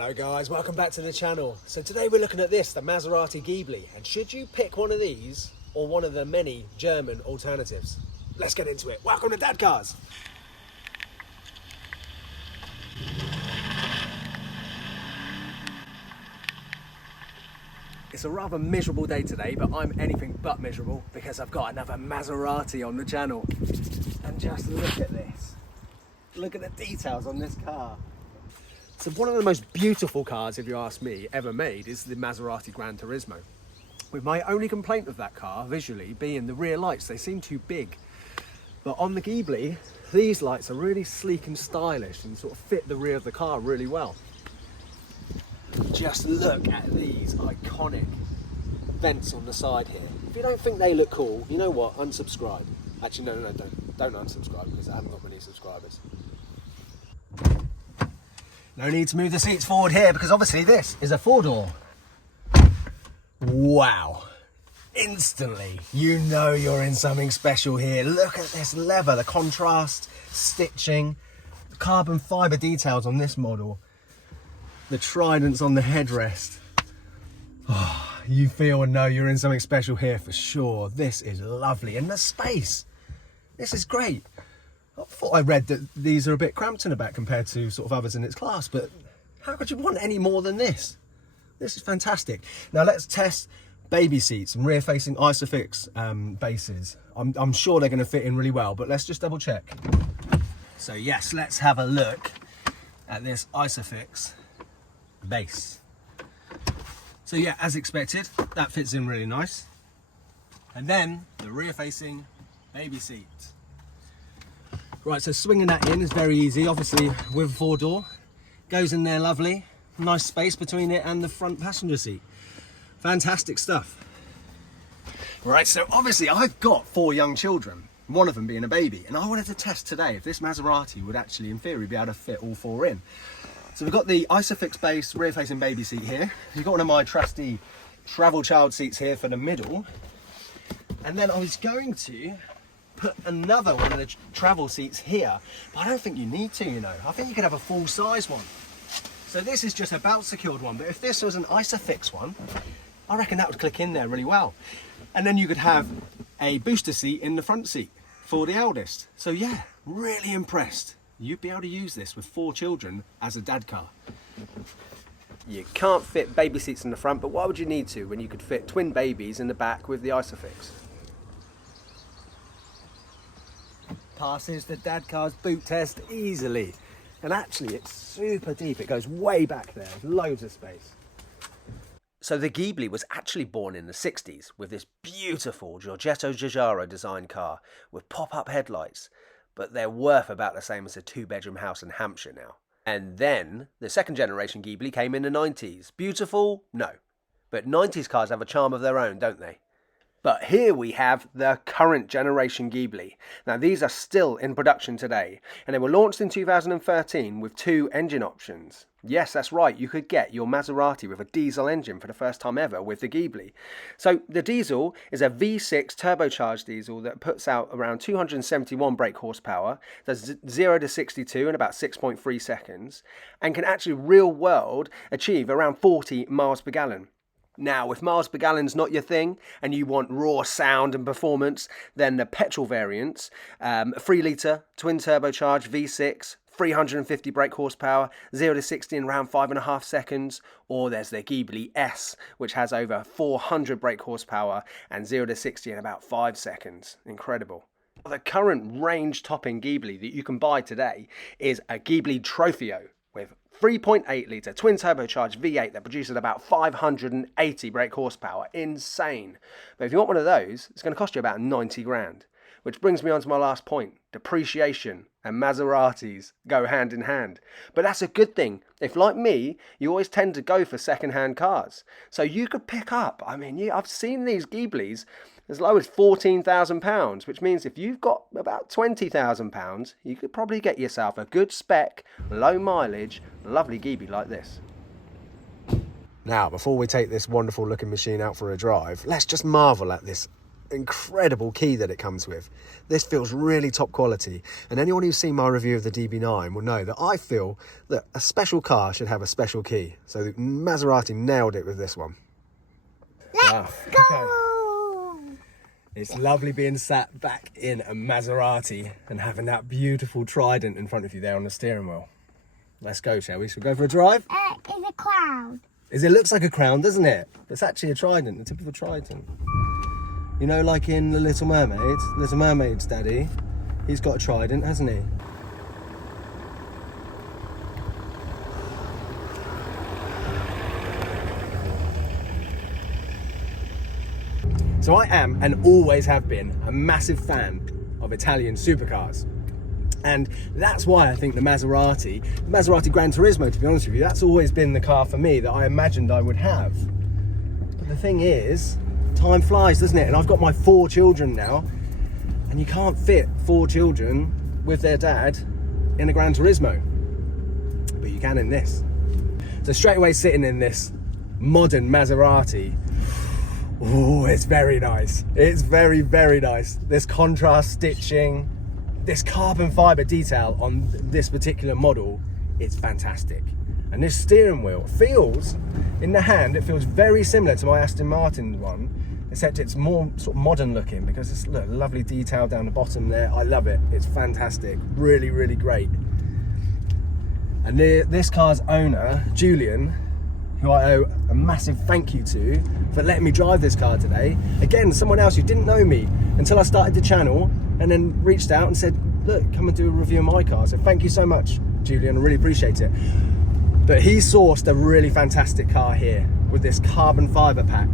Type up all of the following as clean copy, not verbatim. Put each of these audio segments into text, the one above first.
Hello guys, welcome back to the channel. So today we're looking at this, the Maserati Ghibli, and should you pick one of these or one of the many German alternatives? Let's get into it. Welcome to Dadcars. It's a rather miserable day today, but I'm anything but miserable because I've got another Maserati on the channel. And just look at this. Look at the details on this car. So one of the most beautiful cars, if you ask me, ever made is the Maserati Gran Turismo. With my only complaint of that car, visually, being the rear lights. They seem too big. But on the Ghibli, these lights are really sleek and stylish and sort of fit the rear of the car really well. Just look at these iconic vents on the side here. If you don't think they look cool, you know what, unsubscribe. Actually, no, don't unsubscribe because I haven't got many subscribers. No need to move the seats forward here because obviously this is a four-door. Wow. Instantly, you know you're in something special here. Look at this leather, the contrast, stitching, the carbon fibre details on this model, the tridents on the headrest. Oh, you feel and know you're in something special here for sure. This is lovely. And the space. This is great. I thought I read that these are a bit cramped in the back compared to sort of others in its class, but how could you want any more than this? This is fantastic. Now let's test baby seats and rear-facing Isofix bases. I'm sure they're going to fit in really well, but let's just double check. So yes, let's have a look at this Isofix base. So yeah, as expected, that fits in really nice. And then the rear-facing baby seat. Right, so swinging that in is very easy, obviously with a four-door. Goes in there lovely. Nice space between it and the front passenger seat. Fantastic stuff. Right, so obviously I've got 4 young children, one of them being a baby, and I wanted to test today if this Maserati would actually, in theory, be able to fit all 4 in. So we've got the Isofix base rear-facing baby seat here. You've got one of my trusty travel child seats here for the middle. And then I was going to put another one of the travel seats here, but I don't think you need to, you know. I think you could have a full-size one. So this is just a belt secured one, but if this was an Isofix one, I reckon that would click in there really well. And then you could have a booster seat in the front seat for the eldest. So yeah, really impressed. You'd be able to use this with 4 children as a dad car. You can't fit baby seats in the front, but why would you need to when you could fit twin babies in the back with the Isofix? Passes the Dadcars boot test easily. And actually it's super deep, it goes way back there, there's loads of space. So the Ghibli was actually born in the 60s with this beautiful Giorgetto Giugiaro design car with pop-up headlights, but they're worth about the same as a 2-bedroom house in Hampshire now. And then the second generation Ghibli came in the 90s. Beautiful? No. But 90s cars have a charm of their own, don't they? But here we have the current generation Ghibli. Now these are still in production today, and they were launched in 2013 with 2 engine options. Yes, that's right, you could get your Maserati with a diesel engine for the first time ever with the Ghibli. So the diesel is a V6 turbocharged diesel that puts out around 271 brake horsepower, does 0 to 62 in about 6.3 seconds, and can actually real world achieve around 40 miles per gallon. Now, if miles per gallon's not your thing and you want raw sound and performance, then the petrol variants, 3 litre, twin turbocharged V6, 350 brake horsepower, 0 to 60 in around 5.5 seconds, or there's the Ghibli S, which has over 400 brake horsepower and 0 to 60 in about 5 seconds. Incredible. The current range-topping Ghibli that you can buy today is a Ghibli Trofeo with 3.8 litre twin turbocharged V8 that produces about 580 brake horsepower. Insane. But if you want one of those, it's going to cost you about 90 grand. Which brings me on to my last point. Depreciation and Maseratis go hand in hand. But that's a good thing. If, like me, you always tend to go for second-hand cars. So you could pick up, I've seen these Ghiblis as low as £14,000, which means if you've got about £20,000, you could probably get yourself a good spec, low mileage, lovely Ghibli like this. Now, before we take this wonderful looking machine out for a drive, let's just marvel at this incredible key that it comes with. This feels really top quality, and anyone who's seen my review of the DB9 will know that I feel that a special car should have a special key. So Maserati nailed it with this one. Let's go! Okay. It's lovely being sat back in a Maserati and having that beautiful Trident in front of you there on the steering wheel. Let's go, shall we? Shall we go for a drive? It's a cloud. It looks like a crown, doesn't it? It's actually a trident, the tip of a trident. You know, like in The Little Mermaid? Little Mermaid's daddy, he's got a trident, hasn't he? So I am, and always have been, a massive fan of Italian supercars. And that's why I think the Maserati Gran Turismo, to be honest with you, that's always been the car for me that I imagined I would have. But the thing is, time flies, doesn't it? And I've got my 4 children now, and you can't fit 4 children with their dad in a Gran Turismo. But you can in this. So straight away sitting in this modern Maserati, oh, it's very nice. It's very, very nice. This contrast stitching, this carbon fibre detail on this particular model is fantastic. And this steering wheel feels, in the hand, it feels very similar to my Aston Martin one, except it's more sort of modern looking because it's lovely detail down the bottom there. I love it. It's fantastic. Really, really great. And this car's owner, Julian, who I owe a massive thank you to for letting me drive this car today. Again, someone else who didn't know me until I started the channel, and then reached out and said, look, come and do a review of my car. So thank you so much, Julian, I really appreciate it. But he sourced a really fantastic car here with this carbon fibre pack.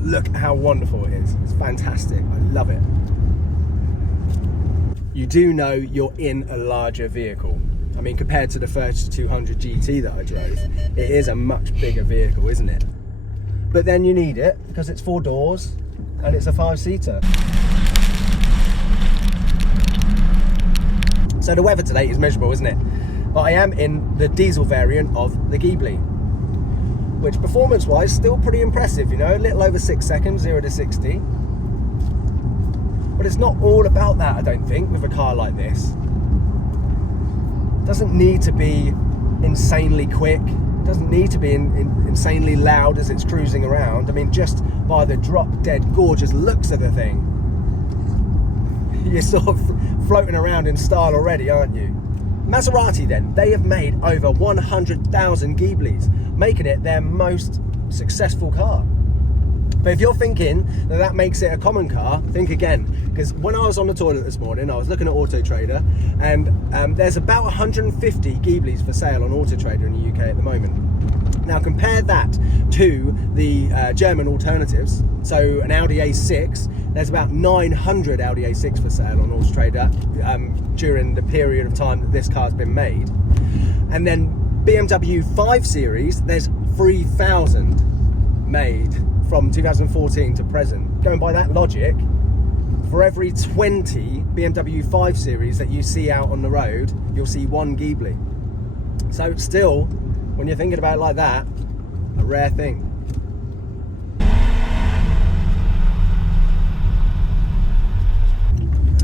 Look how wonderful it is. It's fantastic, I love it. You do know you're in a larger vehicle. I mean, compared to the 3200 GT that I drove, it is a much bigger vehicle, isn't it? But then you need it because it's 4 doors and it's a 5-seater. So the weather today is miserable, isn't it? But I am in the diesel variant of the Ghibli, which performance-wise still pretty impressive, you know, a little over 6 seconds, 0 to 60. But it's not all about that, I don't think, with a car like this. It doesn't need to be insanely quick. It doesn't need to be insanely loud as it's cruising around. I mean, just by the drop-dead gorgeous looks of the thing, you're sort of floating around in style already, aren't you? Maserati then, they have made over 100,000 Ghiblis, making it their most successful car. But if you're thinking that makes it a common car, think again. Because when I was on the toilet this morning, I was looking at Auto Trader, and there's about 150 Ghiblis for sale on Auto Trader in the UK at the moment. Now compare that to the German alternatives. So an Audi A6, there's about 900 Audi A6 for sale on Auto Trader during the period of time that this car's been made. And then BMW 5 Series, there's 3,000 made from 2014 to present. Going by that logic, for every 20 BMW 5 Series that you see out on the road, you'll see 1 Ghibli. So still, when you're thinking about it like that, a rare thing.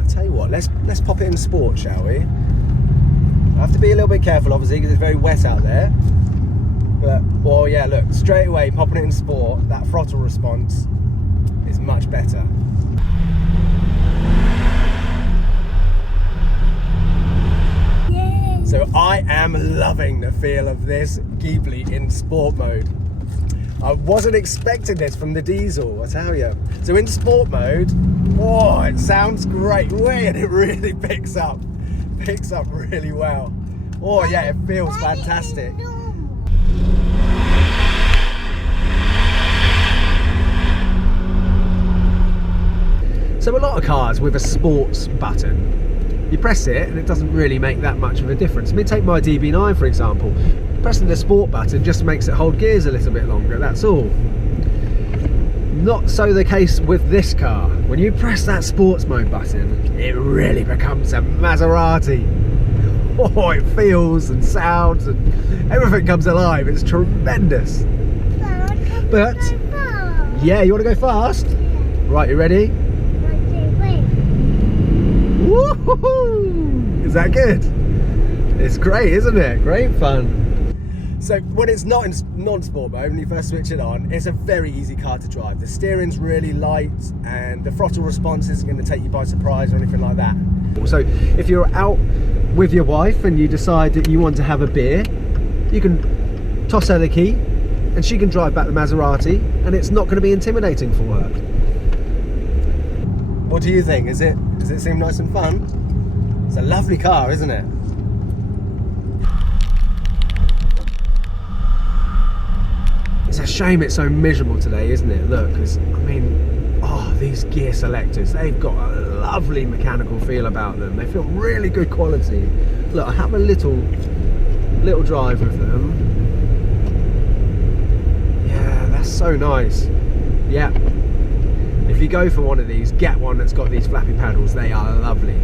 I'll tell you what, let's pop it in sport, shall we? I have to be a little bit careful, obviously, because it's very wet out there. But, well, yeah, look, straight away, popping it in sport, that throttle response is much better. Yay. So I am loving the feel of this Ghibli in sport mode. I wasn't expecting this from the diesel, I tell you. So in sport mode, oh, it sounds great. And it really picks up really well. Oh yeah, it feels fantastic. So a lot of cars with a sports button, you press it and it doesn't really make that much of a difference. I mean, take my DB9 for example. Pressing the sport button just makes it hold gears a little bit longer, that's all. Not so the case with this car. When you press that sports mode button, it really becomes a Maserati. Oh, it feels and sounds and everything comes alive. It's tremendous. But, yeah, you want to go fast? Right, you ready? 1, 2, 3. Woohoo! Is that good? It's great, isn't it? Great fun. So when it's not in non-sport mode, when you first switch it on, it's a very easy car to drive. The steering's really light and the throttle response isn't going to take you by surprise or anything like that. So if you're out with your wife and you decide that you want to have a beer, you can toss her the key and she can drive back the Maserati and it's not going to be intimidating for her. What do you think? Does it seem nice and fun? It's a lovely car, isn't it? It's a shame it's so miserable today, isn't it? Look, because, I mean, oh, these gear selectors, they've got a lovely mechanical feel about them. They feel really good quality. Look, I have a little drive with them. Yeah, that's so nice. Yeah. If you go for one of these, get one that's got these flappy pedals. They are lovely.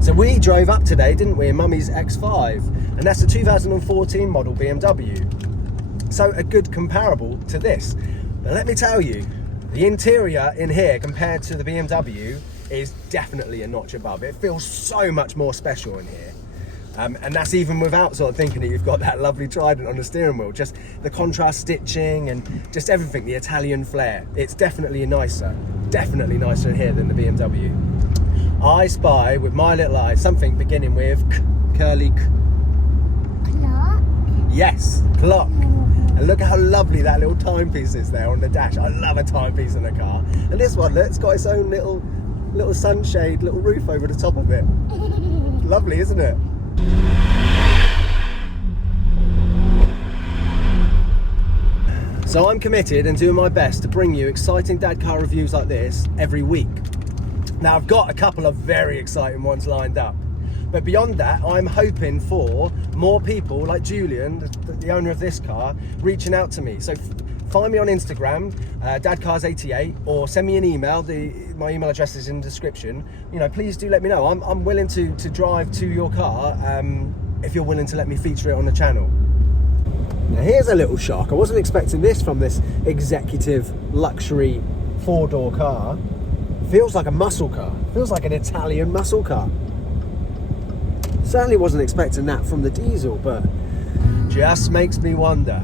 So we drove up today, didn't we, in Mummy's X5, and that's the 2014 model BMW. So a good comparable to this. But let me tell you, the interior in here compared to the BMW is definitely a notch above. It feels so much more special in here. And that's even without sort of thinking that you've got that lovely Trident on the steering wheel. Just the contrast stitching and just everything, the Italian flair. It's definitely nicer in here than the BMW. I spy with my little eye something beginning with curly K. Clock. Yes, clock. And look how lovely that little timepiece is there on the dash. I love a timepiece in a car. And this one, look, it's got its own little sunshade, little roof over the top of it. Lovely, isn't it? So I'm committed and doing my best to bring you exciting dad car reviews like this every week. Now I've got a couple of very exciting ones lined up. But beyond that, I'm hoping for more people like Julian, the owner of this car, reaching out to me. So find me on Instagram, Dadcars88, or send me an email. My email address is in the description. You know, please do let me know. I'm willing to drive to your car if you're willing to let me feature it on the channel. Now here's a little shock. I wasn't expecting this from this executive luxury 4-door car. Feels like a muscle car. Feels like an Italian muscle car. Certainly wasn't expecting that from the diesel, but just makes me wonder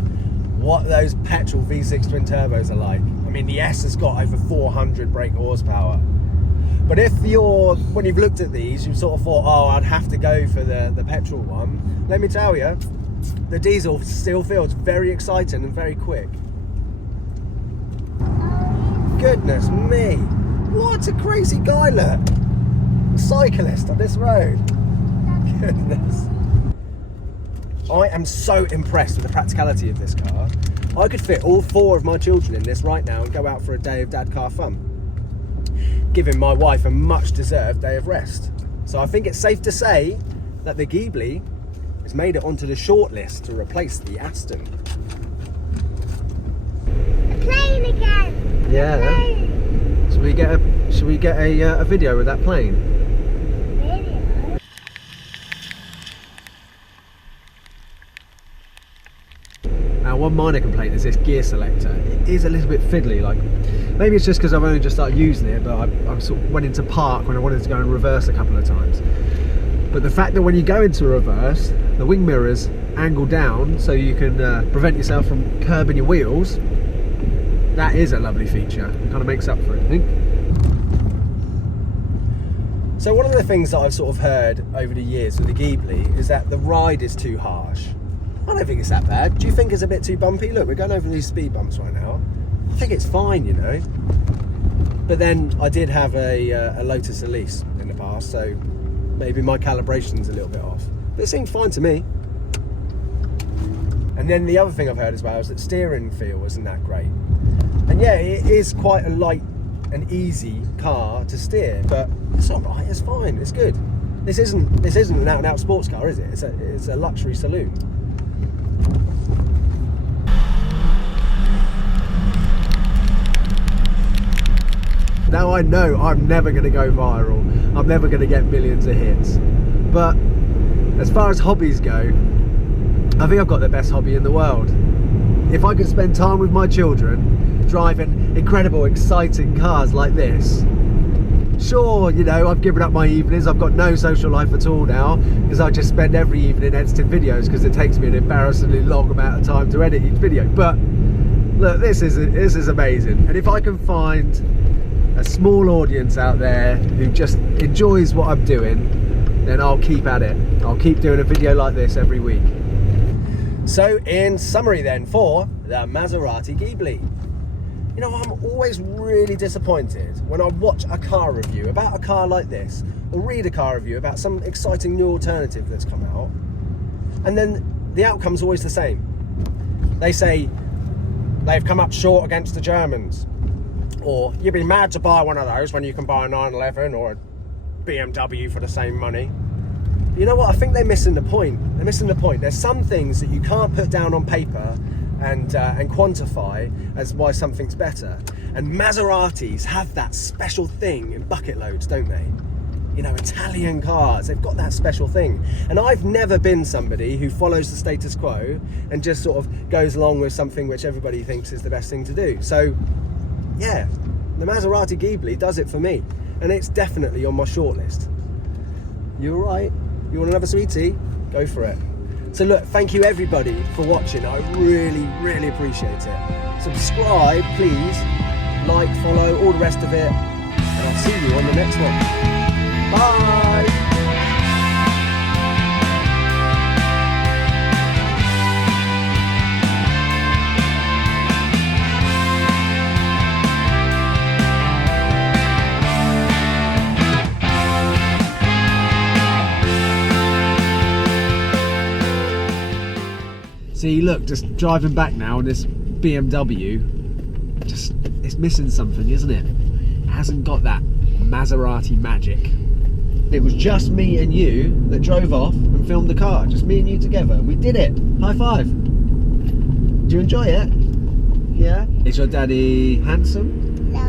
what those petrol V6 twin turbos are like. I mean, the S has got over 400 brake horsepower. But when you've looked at these, you've sort of thought, oh, I'd have to go for the petrol one. Let me tell you, the diesel still feels very exciting and very quick. Goodness me, what a crazy guy, look. A cyclist on this road. Goodness. I am so impressed with the practicality of this car. I could fit all 4 of my children in this right now and go out for a day of dad car fun, giving my wife a much deserved day of rest. So I think it's safe to say that the Ghibli has made it onto the shortlist to replace the Aston. A plane again. Yeah. Plane. Should we get a video with that plane? Video. Now, one minor complaint is this gear selector. It is a little bit fiddly. Like, maybe it's just because I've only just started using it, but I sort of went into park when I wanted to go in reverse a couple of times. But the fact that when you go into reverse, the wing mirrors angle down so you can prevent yourself from curbing your wheels, that is a lovely feature. It kind of makes up for it, I think. So one of the things that I've sort of heard over the years with the Ghibli is that the ride is too harsh. I don't think it's that bad. Do you think it's a bit too bumpy? Look, we're going over these speed bumps right now. I think it's fine, you know. But then I did have a Lotus Elise in the past, so maybe my calibration's a little bit off. But it seemed fine to me. And then the other thing I've heard as well is that steering feel isn't that great. And yeah, it is quite a light and easy car to steer, but it's all right, it's fine, it's good. This isn't an out-and-out sports car, is it? It's a luxury saloon. Now I know I'm never going to go viral, I'm never going to get millions of hits, but as far as hobbies go, I think I've got the best hobby in the world. If I could spend time with my children driving incredible, exciting cars like this. Sure, you know, I've given up my evenings. I've got no social life at all now because I just spend every evening editing videos because it takes me an embarrassingly long amount of time to edit each video. But look, this is amazing. And if I can find a small audience out there who just enjoys what I'm doing, then I'll keep at it. I'll keep doing a video like this every week. So in summary then, for the Maserati Ghibli, you know, I'm always really disappointed when I watch a car review about a car like this, or read a car review about some exciting new alternative that's come out, and then the outcome's always the same. They say they've come up short against the Germans, or you'd be mad to buy one of those when you can buy a 911 or a BMW for the same money. You know what? I think they're missing the point. They're missing the point. There's some things that you can't put down on paper and quantify as why something's better. And Maseratis have that special thing in bucket loads, don't they? You know, Italian cars, they've got that special thing. And I've never been somebody who follows the status quo and just sort of goes along with something which everybody thinks is the best thing to do. So, yeah, the Maserati Ghibli does it for me. And it's definitely on my shortlist. You're right. You want another sweet tea? Go for it. So look, thank you everybody for watching. I really, really appreciate it. Subscribe, please. Like, follow, all the rest of it. And I'll see you on the next one. Bye! See, look, just driving back now in this BMW, just, it's missing something, isn't it? It hasn't got that Maserati magic. It was just me and you that drove off and filmed the car, just me and you together, and we did it. High five. Do you enjoy it? Yeah? Is your daddy handsome? No.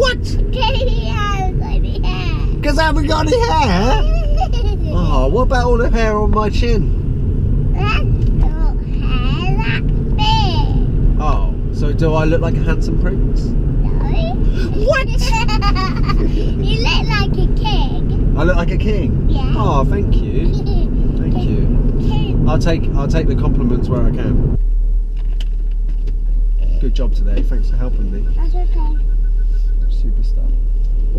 What? Because he hasn't got any hair. Because I haven't got any hair? Oh, what about all the hair on my chin? That's not hair, that's big. Oh, so do I look like a handsome prince? No. What? You look like a king. I look like a king? Yeah. Oh, thank you. Thank you. I'll take the compliments where I can. Good job today. Thanks for helping me. That's okay. Superstar.